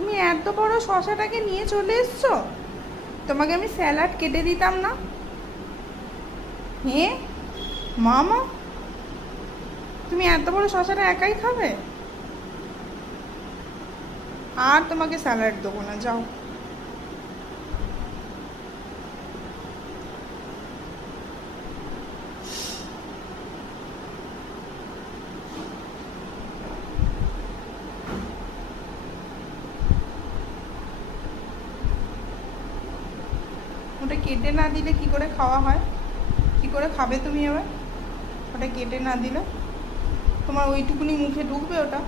তুমি এত বড় শশাটাকে নিয়ে চলে এসছো? তোমাকে আমি স্যালাড কেটে দিতাম না? হ্যাঁ মামা, তুমি এত বড় শশাটা একাই খাবে? আর তোমাকে স্যালাড দেবো না, যাও। ওটা কেটে না দিলে কি করে খাওয়া হয়? কি করে খাবে তুমি এবার ওটা কেটে না দিলে? তোমার ওইটুকুনি মুখে ঢুকবে ওটা?